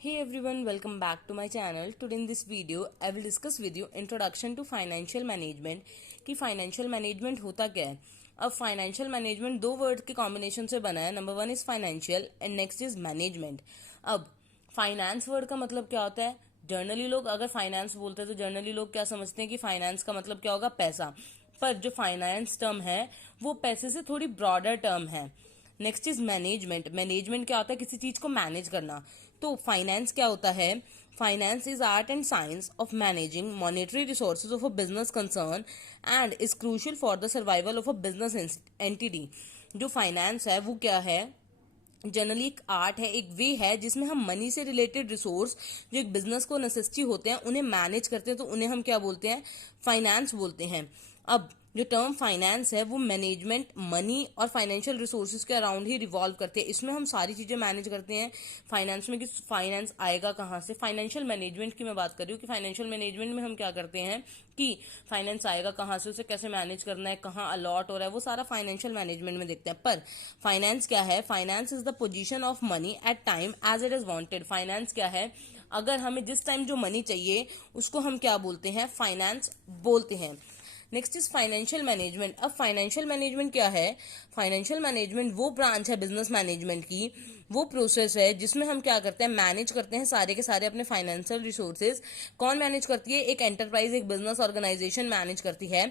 Hey everyone, welcome back to my channel. Today in this video, I will discuss with you introduction to financial management कि financial management होता क्या है। अब financial management दो word के combination से बना है। Number one is financial and next is management. अब फाइनेंस वर्ड का मतलब क्या होता है? जनरली लोग अगर फाइनेंस बोलते हैं तो जनरली लोग क्या समझते हैं कि फाइनेंस का मतलब क्या होगा? पैसा। पर जो फाइनेंस टर्म है वो पैसे से थोड़ी ब्रॉडर टर्म है। Next is management. मैनेजमेंट क्या होता है? किसी चीज को मैनेज करना। तो फाइनेंस क्या होता है? Finance is art and science of managing monetary resources of a business concern and is crucial for the survival of a business entity. जो फाइनेंस है वो क्या है? जनरली एक आर्ट है, एक वे है जिसमें हम मनी से रिलेटेड रिसोर्स जो एक बिजनेस को नेसेसिटी होते हैं उन्हें मैनेज करते हैं, तो उन्हें हम क्या बोलते हैं? फाइनेंस बोलते हैं। अब जो टर्म फाइनेंस है वो मैनेजमेंट, मनी और फाइनेंशियल रिसोर्सेज के अराउंड ही रिवॉल्व करते हैं। इसमें हम सारी चीजें मैनेज करते हैं फाइनेंस में कि फाइनेंस आएगा कहाँ से। फाइनेंशियल मैनेजमेंट की मैं बात कर रही हूँ कि फाइनेंशियल मैनेजमेंट में हम क्या करते हैं कि फाइनेंस आएगा कहाँ से, उसे कैसे मैनेज करना है, कहाँ अलॉट हो रहा है, वो सारा फाइनेंशियल मैनेजमेंट में देखते हैं। पर फाइनेंस क्या है? Finance is the position of money at time as it is wanted. Finance क्या है? अगर हमें जिस टाइम जो मनी चाहिए उसको हम क्या बोलते हैं? फाइनेंस बोलते हैं। Next is financial management. अब फाइनेंशियल मैनेजमेंट क्या है? फाइनेंशियल मैनेजमेंट वो ब्रांच है बिजनेस मैनेजमेंट की, वो प्रोसेस है जिसमें हम क्या करते हैं? मैनेज करते हैं सारे के सारे अपने फाइनेंशियल रिसोर्सेज। कौन मैनेज करती है? एक एंटरप्राइज, एक बिजनेस ऑर्गेनाइजेशन मैनेज करती है।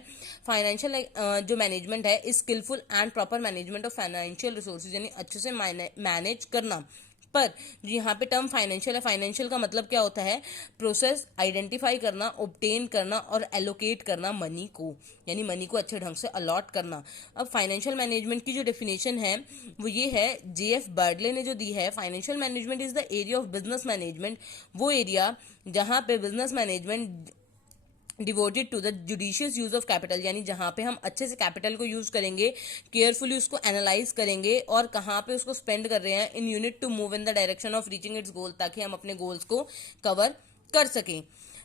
फाइनेंशियल जो मैनेजमेंट है is skilful and proper management of financial resources, यानी अच्छे से मैनेज करना। पर यहाँ पे टर्म फाइनेंशियल है, फाइनेंशियल का मतलब क्या होता है? प्रोसेस आइडेंटिफाई करना, ऑब्टेन करना और एलोकेट करना मनी को, यानी मनी को अच्छे ढंग से अलॉट करना। अब फाइनेंशियल मैनेजमेंट की जो डेफिनेशन है वो ये है, जेएफ बर्डले ने जो दी है, financial management is the area of business management, वो एरिया जहां पे business management devoted to the judicious use of capital, यानी जहां पे हम अच्छे से कैपिटल को यूज करेंगे, केयरफुली उसको एनालाइज करेंगे और कहां पे उसको स्पेंड कर रहे हैं in unit to move in the direction of reaching its goal, ताकि हम अपने गोल्स को कवर कर सकें।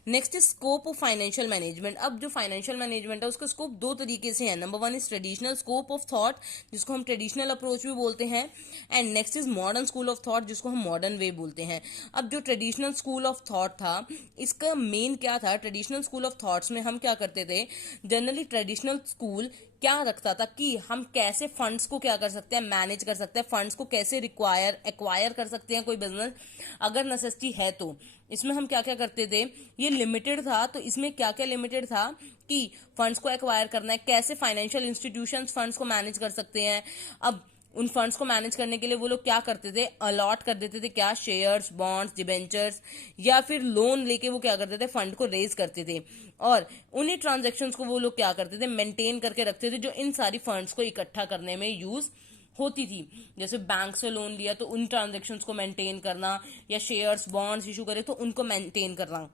Next is scope of financial management. अब जो फाइनेंशियल मैनेजमेंट है उसका स्कोप दो तरीके से है। Number one is traditional scope of thought, जिसको हम ट्रेडिशनल अप्रोच भी बोलते हैं, and next is modern school of thought, जिसको हम मॉडर्न वे बोलते हैं। अब जो ट्रेडिशनल स्कूल ऑफ थॉट था, इसका मेन क्या था? ट्रेडिशनल स्कूल ऑफ थॉट्स में हम क्या करते थे? जनरली ट्रेडिशनल स्कूल क्या रखता था कि हम कैसे फंड्स को क्या कर सकते हैं? मैनेज कर सकते हैं। फंड्स को कैसे एक्वायर कर सकते हैं कोई बिजनेस, अगर नेसेसिटी है तो। इसमें हम क्या क्या करते थे? ये लिमिटेड था, तो इसमें क्या क्या लिमिटेड था कि फंड्स को एक्वायर करना है, कैसे फाइनेंशियल इंस्टीट्यूशंस फंड्स को मैनेज कर सकते हैं। अब उन फंड्स को मैनेज करने के लिए वो लोग क्या करते थे? अलॉट कर देते थे क्या? शेयर्स, बॉन्ड्स, डिबेंचर्स, या फिर लोन लेके वो क्या करते थे? फंड को रेज करते थे। और उन्हीं ट्रांजेक्शन्स को वो लोग क्या करते थे? मेंटेन करके रखते थे, जो इन सारी फंड्स को इकट्ठा करने में यूज होती थी। जैसे बैंक से लोन लिया तो उन ट्रांजेक्शन्स को मेंटेन करना, या शेयर्स, बॉन्ड्स इशू करे तो उनको मेंटेन करना।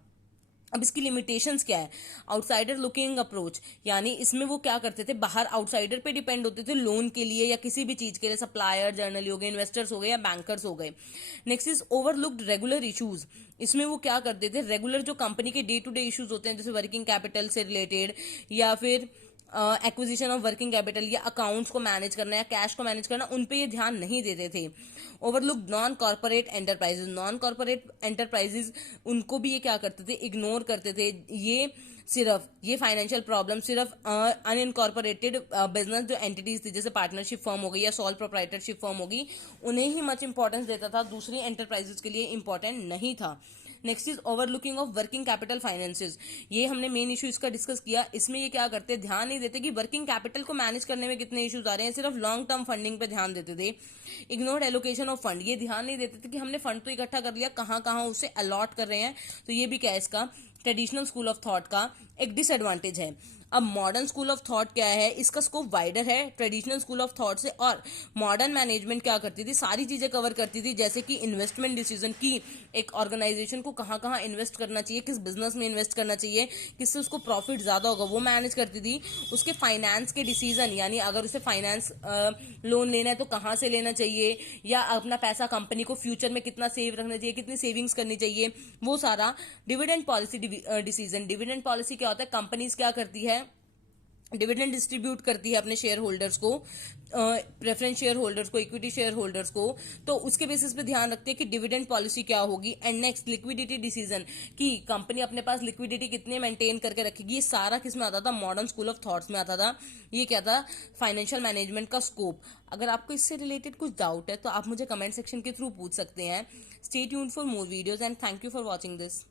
अब इसकी लिमिटेशंस क्या है? आउटसाइडर लुकिंग अप्रोच, यानी इसमें वो क्या करते थे? बाहर आउटसाइडर पे डिपेंड होते थे लोन के लिए या किसी भी चीज के लिए। सप्लायर जर्नली हो गए, इन्वेस्टर्स हो गए या बैंकर्स हो गए। Next is overlooked regular issues. इसमें वो क्या करते थे? रेगुलर जो कंपनी के डे टू डे इश्यूज होते हैं, जैसे वर्किंग कैपिटल से रिलेटेड, या फिर एक्विजिशन ऑफ वर्किंग कैपिटल, या अकाउंट्स को मैनेज करना या कैश को मैनेज करना, उन पे ये ध्यान नहीं देते थे। Overlook non corporate enterprises. Non corporate enterprises उनको भी ये क्या करते थे? इग्नोर करते थे। ये फाइनेंशियल प्रॉब्लम सिर्फ अनइनकॉर्पोरेटेड बिजनेस जो एंटिटीज थी, जैसे पार्टनरशिप फर्म हो गई या सॉल प्रोप्राइटरशिप फर्म होगी, उन्हें ही मच इंपॉर्टेंस देता था, दूसरी एंटरप्राइजेज के लिए इंपॉर्टेंट नहीं था। Next is overlooking of working capital finances. ये हमने मेन इशू इसका डिस्कस किया। इसमें ये क्या करते? ध्यान नहीं देते कि वर्किंग कैपिटल को मैनेज करने में कितने इश्यूज आ रहे हैं, सिर्फ लॉन्ग टर्म फंडिंग पे ध्यान देते थे। इग्नोर्ड एलोकेशन ऑफ फंड, ये ध्यान नहीं देते थे कि हमने फंड तो इकट्ठा कर लिया, कहाँ कहाँ उसे अलॉट कर रहे हैं। तो ये भी क्या है? इसका ट्रेडिशनल स्कूल ऑफ थॉट का एक डिसएडवांटेज है। अब मॉडर्न स्कूल ऑफ थॉट क्या है? इसका स्कोप वाइडर है ट्रेडिशनल स्कूल ऑफ थॉट से। और मॉडर्न मैनेजमेंट क्या करती थी? सारी चीजें कवर करती थी, जैसे कि इन्वेस्टमेंट डिसीजन की, एक ऑर्गेनाइजेशन को कहाँ कहाँ इन्वेस्ट करना चाहिए, किस बिजनेस में इन्वेस्ट करना चाहिए, किससे उसको प्रॉफिट ज्यादा होगा, वो मैनेज करती थी। उसके फाइनेंस के डिसीजन, यानी अगर उसे फाइनेंस लोन लेना है तो कहाँ से लेना चाहिए, या अपना पैसा कंपनी को फ्यूचर में कितना सेव रखना चाहिए, कितनी सेविंग्स करनी चाहिए, वो सारा। Dividend policy decision. Dividend policy क्या होता है? कंपनीज क्या करती है? डिविडेंड डिस्ट्रीब्यूट करती है अपने शेयर होल्डर्स को, प्रेफरेंस शेयर होल्डर्स को, इक्विटी शेयर होल्डर्स को, तो उसके बेसिस पे ध्यान रखते हैं कि डिविडेंड पॉलिसी क्या होगी। एंड नेक्स्ट लिक्विडिटी डिसीजन, कि कंपनी अपने पास लिक्विडिटी कितने मेंटेन करके रखेगी। ये सारा किस में आता था? मॉडर्न स्कूल ऑफ थॉट्स में आता था। ये क्या था? फाइनेंशियल मैनेजमेंट का स्कोप। अगर आपको इससे रिलेटेड कुछ डाउट है तो आप मुझे कमेंट सेक्शन के थ्रू पूछ सकते हैं। Stay tuned for more videos and thank you for watching this.